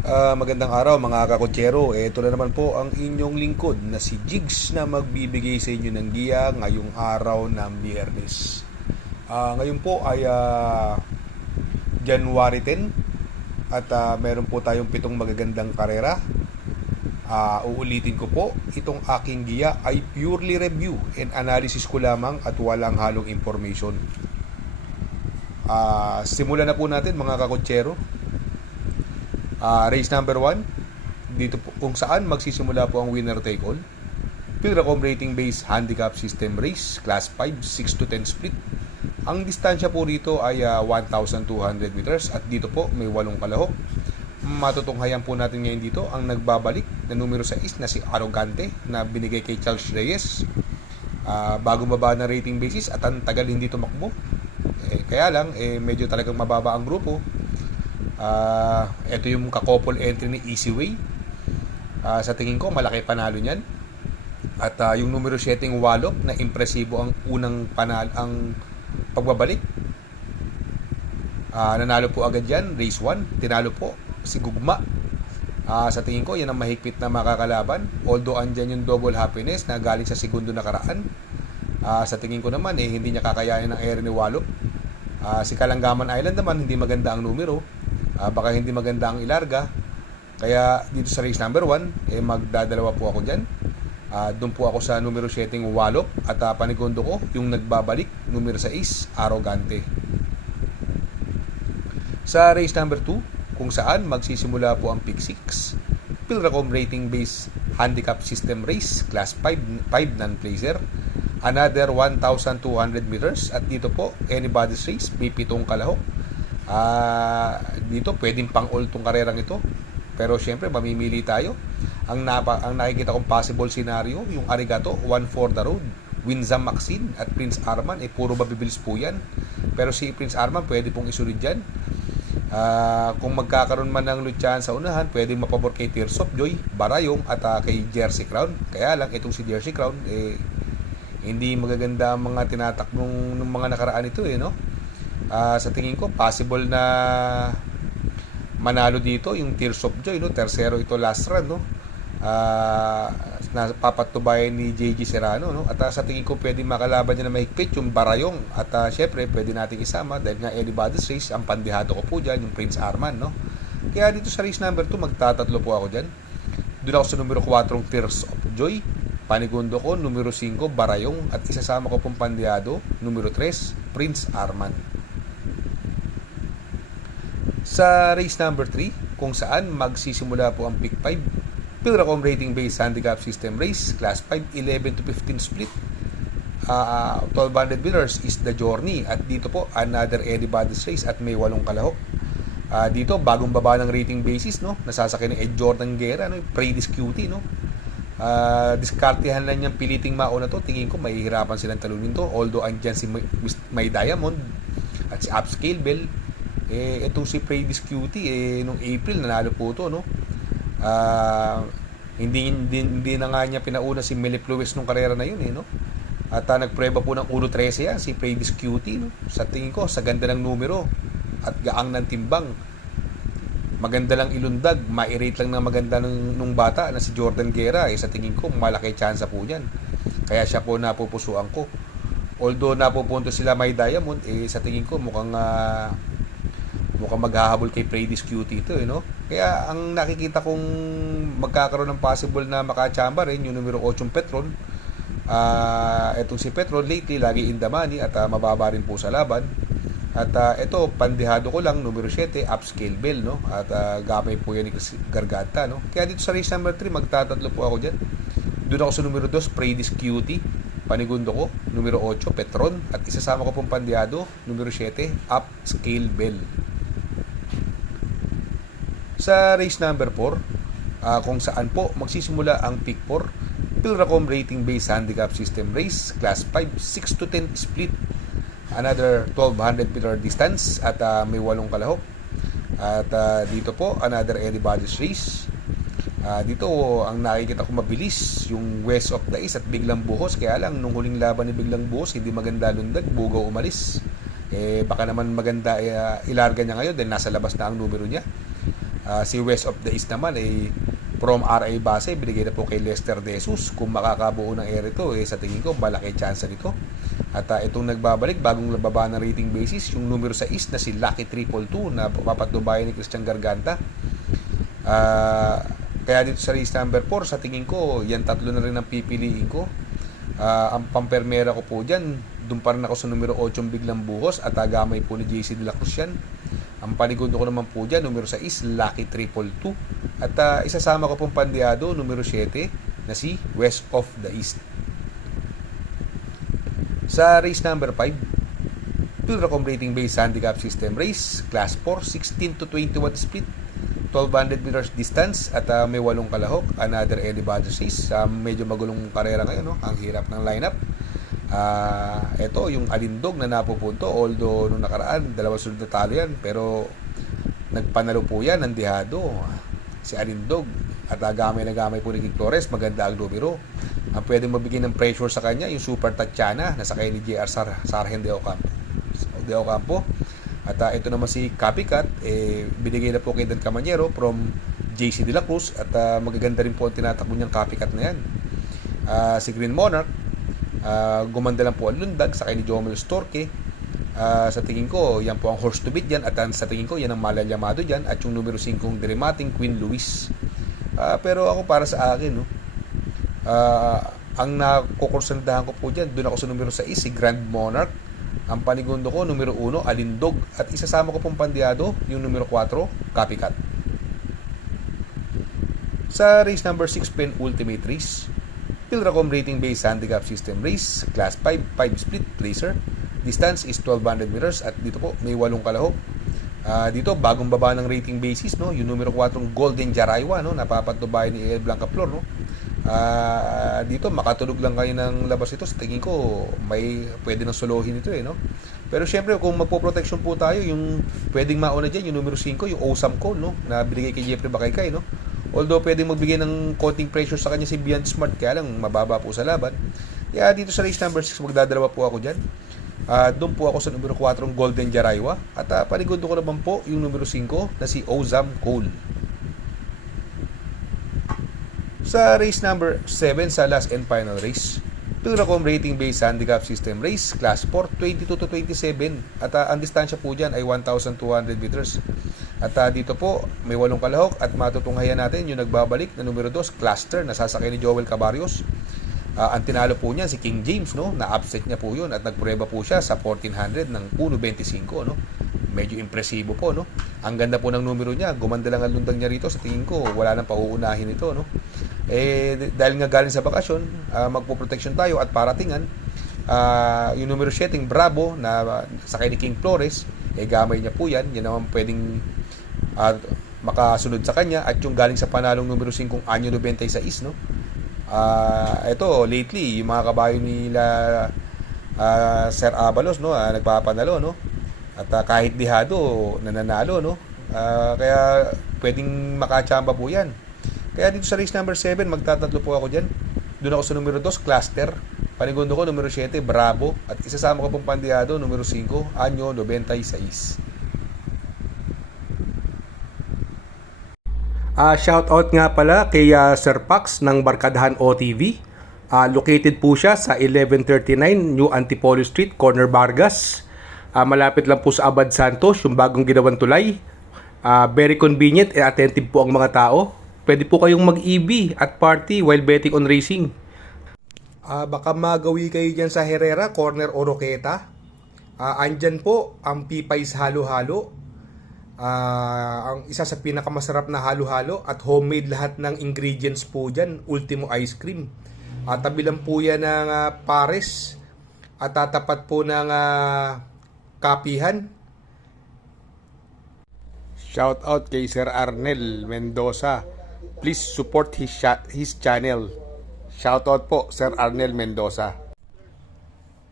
Magandang araw mga kakotsero. Ito na naman po ang inyong lingkod na si Jigs na magbibigay sa inyo ng giya ngayong araw ng Biyernes. Ngayon po ay January 10 at meron po tayong 7 magagandang karera. Uulitin ko po, itong aking giya ay purely review and analysis ko lamang at walang halong information. Simulan na po natin mga kakotsero. Race number 1, dito po, kung saan magsisimula po ang winner take all. Pilracom rating base handicap system race, class 5, 6 to 10 split. Ang distansya po rito ay 1,200 meters at dito po may 8 kalahok. Matutunghayan po natin ngayon dito ang nagbabalik na numero 6 na si Arrogante na binigay kay Charles Reyes. Bagong baba na rating basis at ang tagal hindi tumakbo. Kaya lang, medyo talagang mababa ang grupo. Ito yung kakopol entry ni Easy Way. Sa tingin ko malaki panalo niyan. At yung numero 7 Wallop na impresibo ang unang panalo, ang pagbabalik. Nanalo po agad yan, race 1. Tinalo po si Gugma. Sa tingin ko yan ang mahigpit na makakalaban. Although andyan yung double happiness na galing sa segundo nakaraan. Sa tingin ko naman hindi niya kakayanin ang air ni Wallop. Si Kalangaman Island naman hindi maganda ang numero. Baka hindi maganda ang ilarga. Kaya dito sa race number 1 magdadalawa po ako dyan. Doon po ako sa numero 7 Wallop. At panigundo ko yung nagbabalik, numero 6 Arrogante. Sa race number 2, kung saan magsisimula po ang pick 6, Pilracom rating base handicap system race, class 5 non-placer. Another 1,200 meters. At dito po anybody's race, may 7 kalahok. Dito pwedeng pang-all tong karerang ito. Pero syempre mamimili tayo. Ang nakikita kong possible scenario, yung Arigato, One for the Road, Winzam Maxine at Prince Arman, puro mabibilis po yan. Pero si Prince Arman pwede pong isunod dyan. Kung magkakaroon man ng lutsahan sa unahan, pwedeng mapabor kay Tears of Joy, Barayong at kay Jersey Crown. Kaya lang itong si Jersey Crown hindi magaganda ang mga tinatak ng mga nakaraan ito no. Sa tingin ko possible na manalo dito yung Tears of Joy no, tersero ito last run no. Napapatubayan ni JG Serrano no. At sa tingin ko pwedeng makalaban niya na mahigpit yung Barayong at syempre pwede nating isama dahil nga anybody's race ang pandihado ko po dyan yung Prince Arman no. Kaya dito sa race number 2 magtatatlo po ako dyan. Doon ako sa numero 4 Tears of Joy, panigundo ko numero 5 Barayong at isasama ko pong pandihado numero 3 Prince Arman. Sa race number 3, kung saan magsisimula po ang pick 5, Pilracom rating base handicap system race, class 5, 11 to 15 split. 1,200 meters is the journey. At dito po, another anybody's race at may 8 kalahok. Dito, bagong baba ng rating basis, no? Nasasakay ng Ed Jordan Guerra, no? Predis Cutie, no? Diskartehan lang niyang piliting mauna to. Tingin ko, mahihirapan silang talunin to. Although, andyan si May Diamond at si Upscale Bell. Itong si Predis Cutie nung April nanalo po to no. Hindi na nga niya pinauna si Melip Lewis nung karera na yun no. At nagpreba po ng 1.13 yan si Predis Cutie no. Sa tingin ko sa ganda ng numero at gaang ng timbang, maganda lang ilundag, ma-irate lang na maganda nung bata na si Jordan Guerra sa tingin ko malaki chance po niyan. Kaya siya po napupusuan ko. Although napupunto sila May Diamond sa tingin ko mukhang maghahabol kay Predis Cutie ito no. Kaya ang nakikita kong magkakaroon ng possible na makachamba rin yung numero 8 Petron. Etong si Petron lately lagi in the money at mababa rin po sa laban. At ito pandihado ko lang numero 7 Upscale Bell no. At gamay po yan ni Garganta no. Kaya dito sa race number 3 magtatatlo po ako dyan. Doon ako sa numero 2 Predis Cutie, panigundo ko numero 8 Petron at isasama ko pong pandihado numero 7 Upscale Bell. Sa race number 4, kung saan po magsisimula ang pick 4, Pilracom rating base handicap system race, class 5, 6 to 10 split. Another 1,200 meter distance at may 8 kalahok. At dito po, another anybody's race. Dito, ang nakikita ko mabilis, yung West of the East at Biglang Buhos. Kaya lang, nung huling laban ni Biglang Buhos, hindi maganda lundag, bugaw umalis. Baka naman maganda ilarga niya ngayon dahil nasa labas na ang numero niya. Si West of the East naman ay from RA base, binigay na po kay Lester De Jesus. Kung makakabuo ng air ito, sa tingin ko malaki chance nito. At itong nagbabalik, bagong baba ng rating basis, yung numero sa East na si Lucky 222 na papatubayan ni Christian Garganta. Kaya dito sa race number 4, sa tingin ko, yan tatlo na rin ang pipiliin ko. Ang pampermera ko po dyan, doon pa rin ako sa numero 8 biglang buhos at gamay po ni JC De La Cruz yan. Ang panigundo ko naman po dyan, numero 6, Lucky 222. At isasama ko pong pandiado, numero 7, na si West of the East. Sa race number 5, Pilracom rating based handicap system race, class 4, 16 to 21 split, 1200 meters distance at may 8 kalahok, another Eddie Badger race. Medyo magulong karera ngayon, no? Ang hirap ng lineup. Ito yung Alindog na napupunto, although nung nakaraan 2 sunod na talo yan, pero nagpanalo po yan ng dihado si Alindog at gamay na gamay po ni King Flores. Maganda ang numero. Ang pwedeng mabigay ng pressure sa kanya yung Super Tatiana na sakay ni JR Sargent de Ocampo. At ito naman si Copycat, binigay na po kay Dan Camanyero from JC De La Cruz at magaganda rin po ang tinatakbo niyang Copycat na yan. Si Green Monarch, gumanda lang po ang lundag sa kay ni Jomel Storke. Sa tingin ko, yan po ang horse to beat dyan at sa tingin ko, yan ang malalyamado dyan at yung numero 5 kong Dirimating Queen Luis. Pero ako para sa akin, no, ang nakukursandahan ko po dyan, doon ako sa numero 6, si Grand Monarch. Ang panigundo ko, numero 1, Alindog. At isasama ko pong pandiado, yung numero 4, Copycat. Sa race number 6, Pen Ultimate Race, Pilracom rating based handicap system race, class 5, 5 split placer. Distance is 1200 meters at dito po may 8 kalahok. Dito bagong baba ng rating basis, no, yung numero 4 Golden Jaraywa, no, napapatubay ni El Blanca Flor, no. Dito makatulog lang kayo ng labas ito, sa tingin ko may pwede nang solohin ito, no. Pero syempre kung magpo-protection po tayo, yung pwedeng mauna diyan yung numero 5, yung Osam Cole, no, na binigay kay Jeffrey Bakaykay, no. Although pwedeng magbigay ng konting pressure sa kanya si Beyond Smart, kaya lang mababa po sa laban. Kaya dito sa race number 6 magdadalawa po ako diyan. Doon po ako sa numero 4 Golden Jaraywa at panigundo ko naman po yung numero 5 na si Ozam Cole. Sa race number 7 sa last and final race, Pilracom rating based handicap system race, class 4, 22 to 27 at ang distansya po dyan ay 1,200 meters. At dito po may 8 kalahok at matutunghayan natin yung nagbabalik na numero 2 Cluster na sasakay ni Joel Cabarrios. Ang tinalo po niya si King James, no, na upset niya po yun at nagprueba po siya sa 1400 ng 1.25, no. Medyo impresibo po, no. Ang ganda po ng numero niya, gumanda lang ang lundang niya rito, sa tingin ko wala nang pauunahin ito, no. Dahil nga galing sa bakasyon, magpo-protection tayo at paratingan. Yung numero 7 Bravo na sakay ni King Flores, gamay niya po yan naman pwedeng makasunod sa kanya. At yung galing sa panalong numero 5 Anyo 96, no. Ito lately yung mga kabayo nila Sir Abalos, no, nagpapanalo, no, at kahit dihado nananalo, no. Kaya pwedeng makachamba po yan. Kaya dito sa race number 7 magtatatlo po ako dyan. Doon ako sa numero 2 Cluster, panigundo ko numero 7 Bravo at isasama ko pong pandiado numero 5 Anyo 96. Shoutout nga pala kay Sir Pax ng Barkadahan OTV. Located po siya sa 1139 New Antipolo Street, Corner Vargas. Malapit lang po sa Abad Santos, yung bagong ginawang tulay. Very convenient and attentive po ang mga tao. Pwede po kayong mag-EB at party while betting on racing. Baka magawi kayo dyan sa Herrera, Corner Oroqueta. Andyan po ang Pipay's Halo-Halo. Ang isa sa pinakamasarap na halo-halo at homemade lahat ng ingredients po dyan, Ultimo Ice Cream. Tabi lang po yan ng Pares at tatapat po ng Kapihan. Shout out kay Sir Arnel Mendoza. Please support his channel. Shout out po Sir Arnel Mendoza.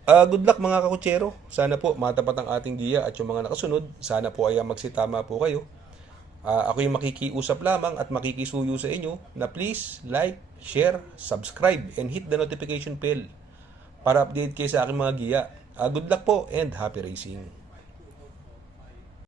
Good luck mga kakutsero. Sana po matapat ang ating giya at yung mga nakasunod, sana po ay magsitama po kayo. Ako yung makikiusap lamang at makikisuyo sa inyo na please like, share, subscribe, and hit the notification bell para update kayo sa aking mga giya. Good luck po and happy racing.